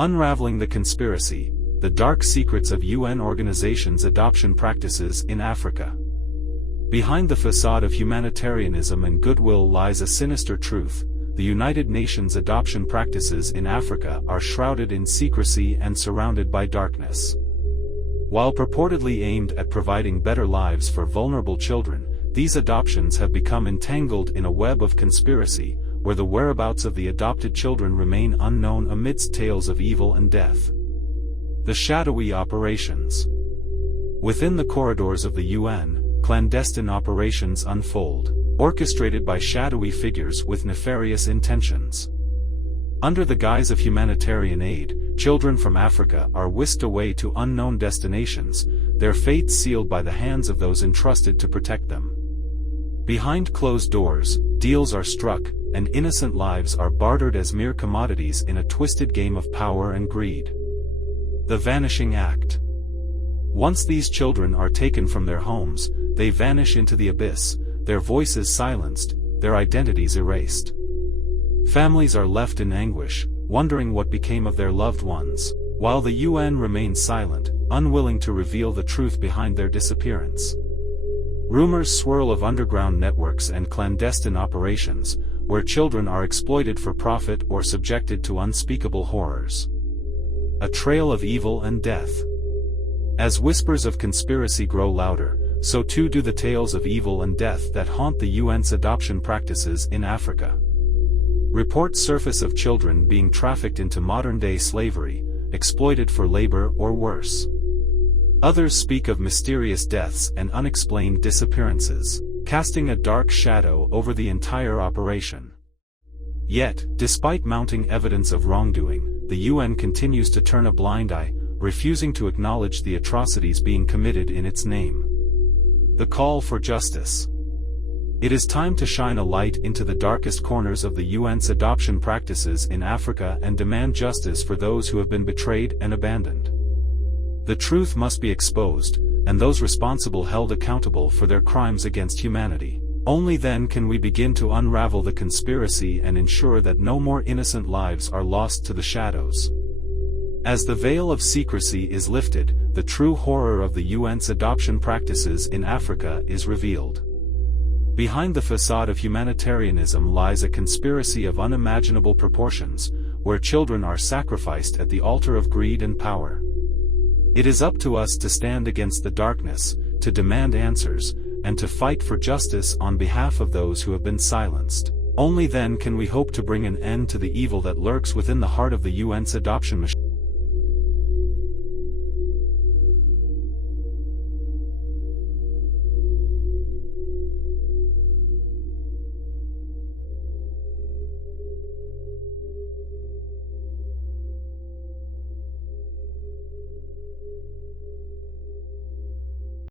Unraveling the Conspiracy: The Dark Secrets of UN Organizations' Adoption Practices in Africa. Behind the facade of humanitarianism and goodwill lies a sinister truth: the United Nations adoption practices in Africa are shrouded in secrecy and surrounded by darkness. While purportedly aimed at providing better lives for vulnerable children, these adoptions have become entangled in a web of conspiracy, where the whereabouts of the adopted children remain unknown amidst tales of evil and death. The shadowy operations. Within the corridors of the UN, clandestine operations unfold, orchestrated by shadowy figures with nefarious intentions. Under the guise of humanitarian aid, children from Africa are whisked away to unknown destinations, their fates sealed by the hands of those entrusted to protect them. Behind closed doors, deals are struck, and innocent lives are bartered as mere commodities in a twisted game of power and greed. The Vanishing Act. Once these children are taken from their homes, they vanish into the abyss, their voices silenced, their identities erased. Families are left in anguish, wondering what became of their loved ones, while the UN remains silent, unwilling to reveal the truth behind their disappearance. Rumors swirl of underground networks and clandestine operations, where children are exploited for profit or subjected to unspeakable horrors. A trail of evil and death. As whispers of conspiracy grow louder, so too do the tales of evil and death that haunt the UN's adoption practices in Africa. Reports surface of children being trafficked into modern-day slavery, exploited for labor or worse. Others speak of mysterious deaths and unexplained disappearances, casting a dark shadow over the entire operation. Yet, despite mounting evidence of wrongdoing, the UN continues to turn a blind eye, refusing to acknowledge the atrocities being committed in its name. The call for justice. It is time to shine a light into the darkest corners of the UN's adoption practices in Africa and demand justice for those who have been betrayed and abandoned. The truth must be exposed, and those responsible held accountable for their crimes against humanity. Only then can we begin to unravel the conspiracy and ensure that no more innocent lives are lost to the shadows. As the veil of secrecy is lifted, the true horror of the UN's adoption practices in Africa is revealed. Behind the facade of humanitarianism lies a conspiracy of unimaginable proportions, where children are sacrificed at the altar of greed and power. It is up to us to stand against the darkness, to demand answers, and to fight for justice on behalf of those who have been silenced. Only then can we hope to bring an end to the evil that lurks within the heart of the UN's adoption machine.